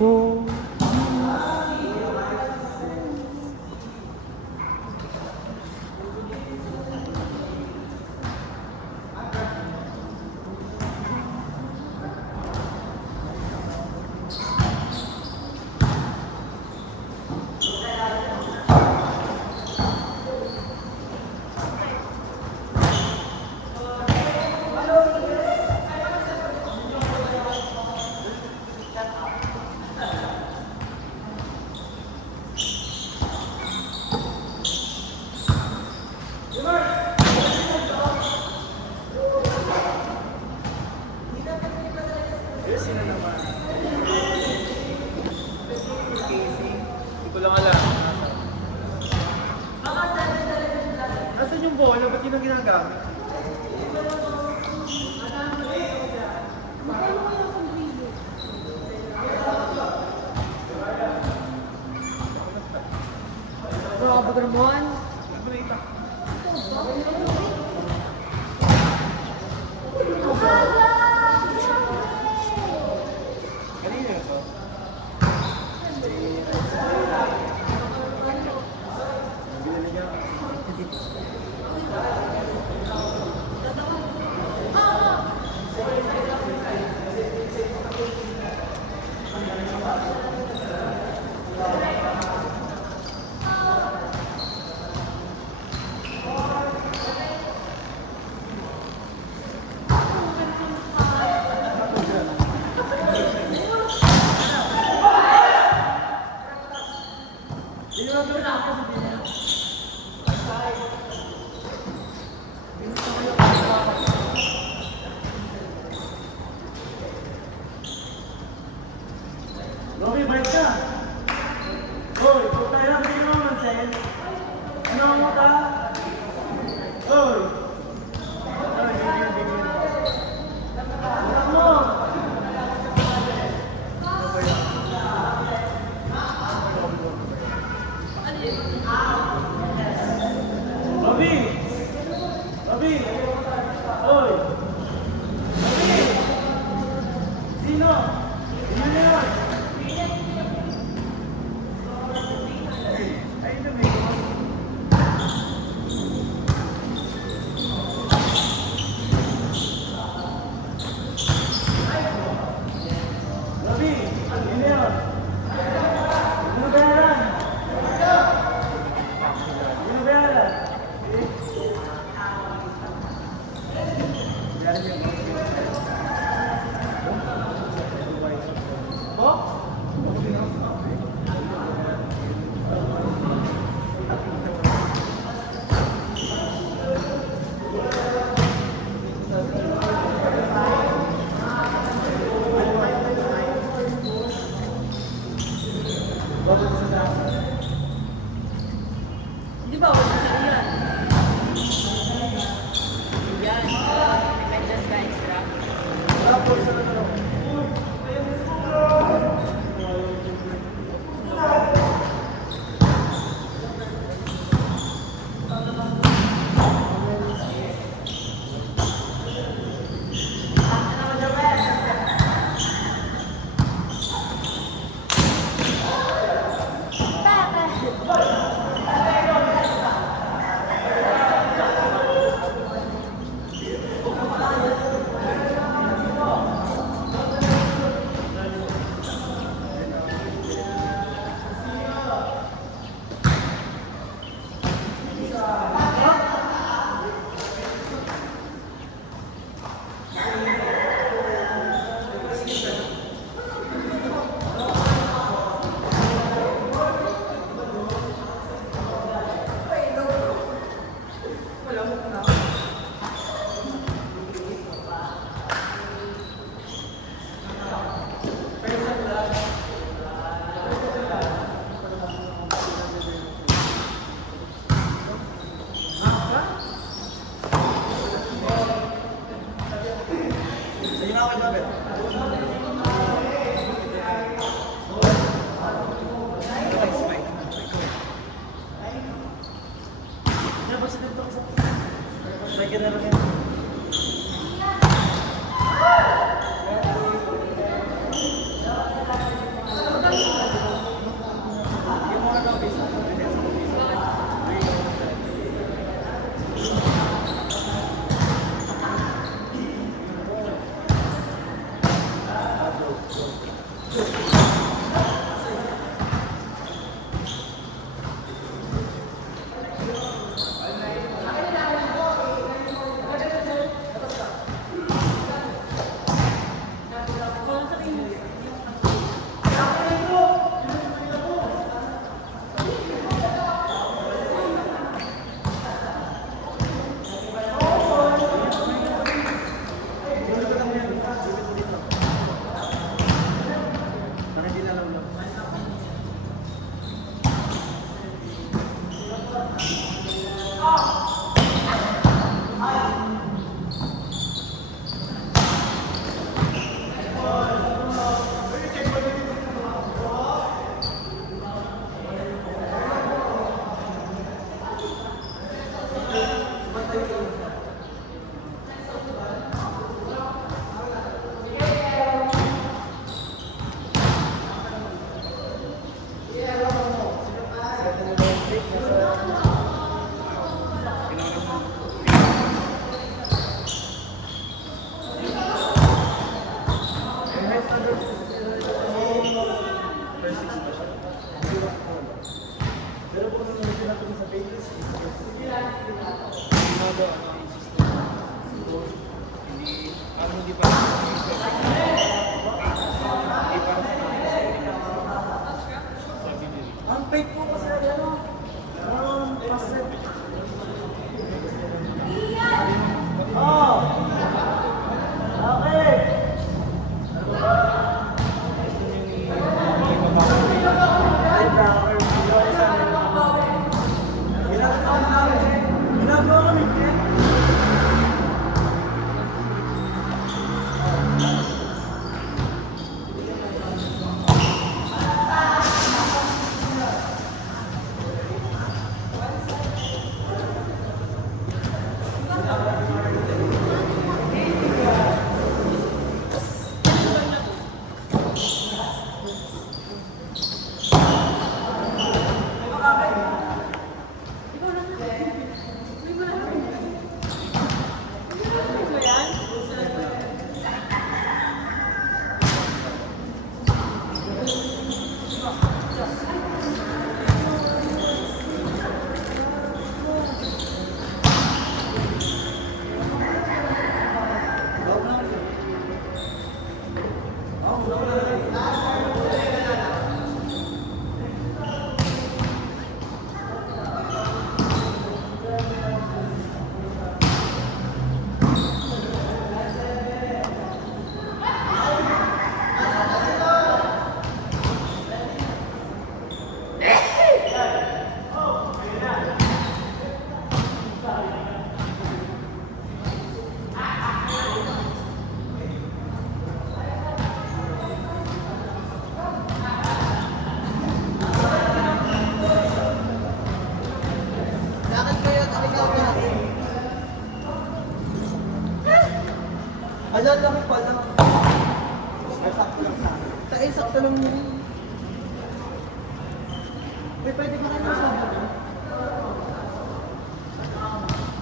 Oh. Sino naman? Casey. Hindi ko lang alam. Nasaan yung bola? Ba't yun ang ginagamit? Rob Ramon. Kanina yun to? Roby, balik ka! Hoy, kung tayo lang kayo naman, Sen. Ano mo ka? Hoy! Ay, bigyan. Alam mo! Roby! Roby! Hoy! Roby! Sino? Sino na yun? Roby, sino yun? Sino bayaran? Sino bayaran? Di ba? Wala na yan. Yan. Medyo science rock. Update po kasi ano. Paset. Oh! Okay! Ginagawa kami, Ken. Alam lang pala. Ay, sakto lang sa akin. Tayo, sakto lang mo. Pwede ka na sa akin.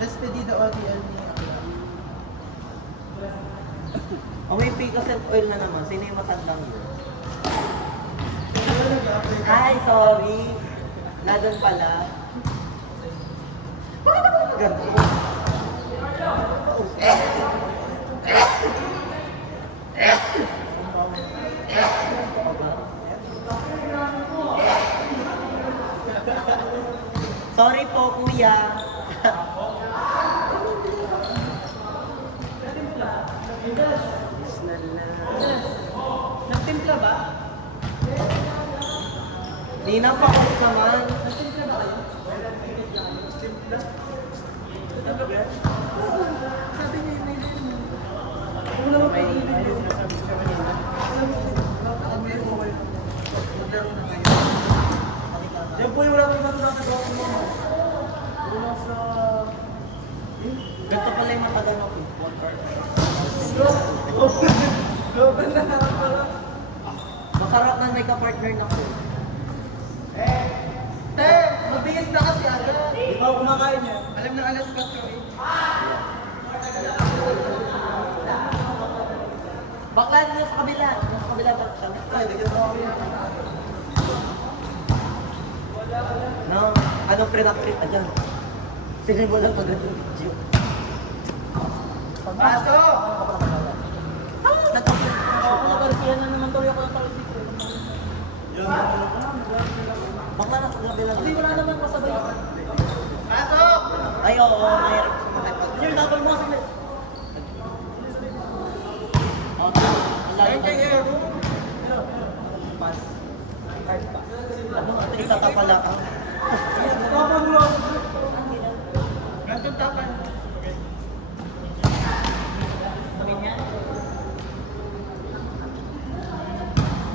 Despedida ODL ni Oh, may Picaset oil na naman. Sino yung matandang yun? Ay, sorry. Ladon pala. Bakit ako ganito? Sorry po, kuya. Nagtimpla ba? Di na pa ako naman. Nagtimpla ba kayo? Sabi niya may lemon. Kung naman may email, nasabi siya kanina. Baka may mobile pa. Maglaro na kayo. Yan po yung wala kong nagagawa ko mo. Wala sa... Ganito pala yung matagal ng football. Global na lang pala. Masarap na may ka-partner na ko. Mabilis na kasi agad. Di ba ako kumakain yan? Alam na alas 4 eh. Bakla na sa kabila. Nasa kabila ba? Ay, dagyan mo ako yan. No, anong pre-na-pre? Ayan. Sige mo lang magandang video. Pasok! Nagkarpihan na naman tuloy ako ng palisito. Bakla na sa kabila. Hindi wala naman kasabay. Pasok! Ay, oo, mayroon sa mga ito. Yung double mo sige. Ayun kay Ero. Pass. Hard pass. Ano nga? Itatapala ka. Nandun tapan.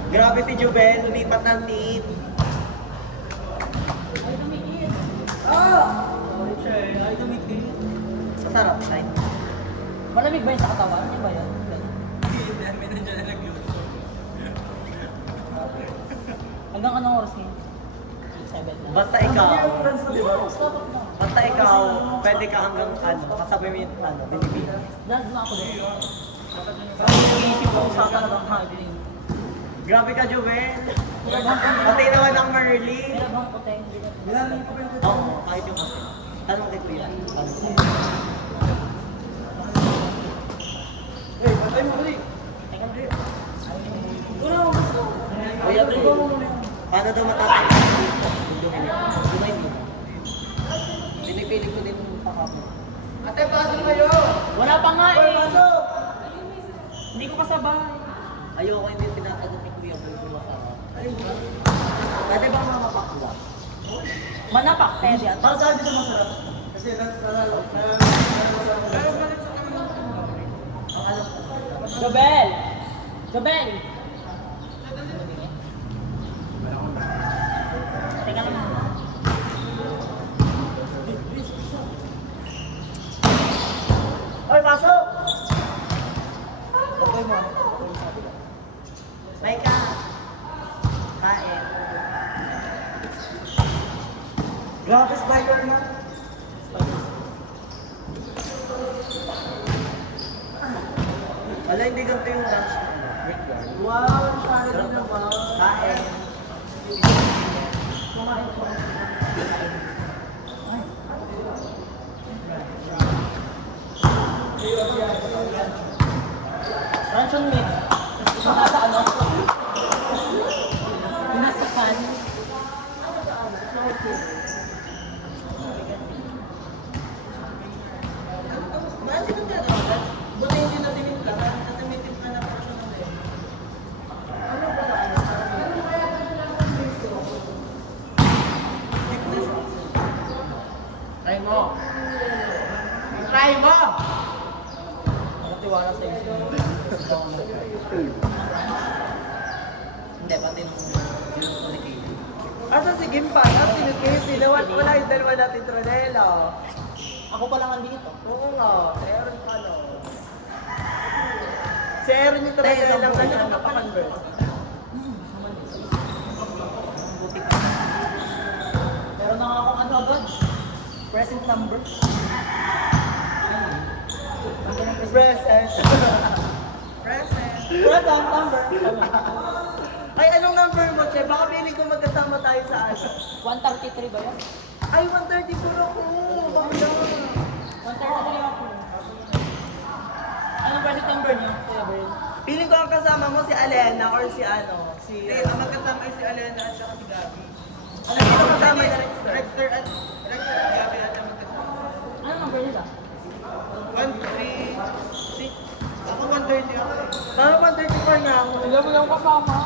Grabe si Jubel, lumipat ng team. Ay, tumigil. Ay, tumigil. Sasarap, time. Malamig ba yun sa katawan? Hindi ba yan? Hanggang anong oras ngayon? 7 na. Basta ikaw, Stop mo. basta ikaw, pwede ka hanggang ano, kasabay mo yung ano, binibigyan. Dad mo ako doon. Iisip ko sa talagang harding. Grabe ka, Jubel. Nilabang ko. Pati naman ang Merly. Nilabang ko tayo. Nilalang ko pa yung Oo, kahit yung kasi. Tanong kay Kuya. Tanong ko. Eh, patay mo ulit. Teka lang. Una, gusto. Kuya, Bre, paano daw matatapos dito? bumili. Dumay mo. Pinipili ko din yung pakapon. Ate, pasok kayo! Wala pa nga Hoy, eh. pasok! Hindi ko kasabay. Ayoko hindi tinatanong ni Kuya Boy kung masarap. Pwede bang mamapakla? Manapak, pwede at. Para saan dito masarap? Kasi nanalo. Jobel! Jobel! Teka lang. Hoy, pasok! Tukoy mo. May ka. Kain. Grabe, spider na. Wala, hindi ganito yung dance mo. Brickyard. Wow, ang sana din naman. Kain. Ranchon meat. Nasa ano? Nasa pan. Maasin ang gano'n. Buti hindi na tinimpla. Kasi may timpla na portion na din. Ano ba na ano? Try mo. Try mo! Ako tiwala sa iyo. Hindi, pati nung niluto ni Katie. Asa si Gimpa? At si Casey. Wala yung dalawa natin Tronelo. Ako pa lang andito. Oo nga. Si Aaron pa no. Si Aaron yung Tronelo lang ano nagpapakonvert. Buti pa. Meron na akong ano agad. Present number. Present. Present. Present number. Ay, anong number mo, Che? Baka piling ko magkasama tayo sa ano. 133 ba yun? Ay, 134 ako. Bakla. 133 ako. Anong present number niyo? Kuya Bel? Piling ko ang kasama mo si Alena or si ano. Si... Hindi, ang magkasama ay si Alena at saka si Gabi. Ano yung kasama ni Rexter? Rexter at Gabi at ang magkasama. Anong number nila? 136. Ako 130 ako eh. Mga 134 na ako. Ilan mo yung kasama?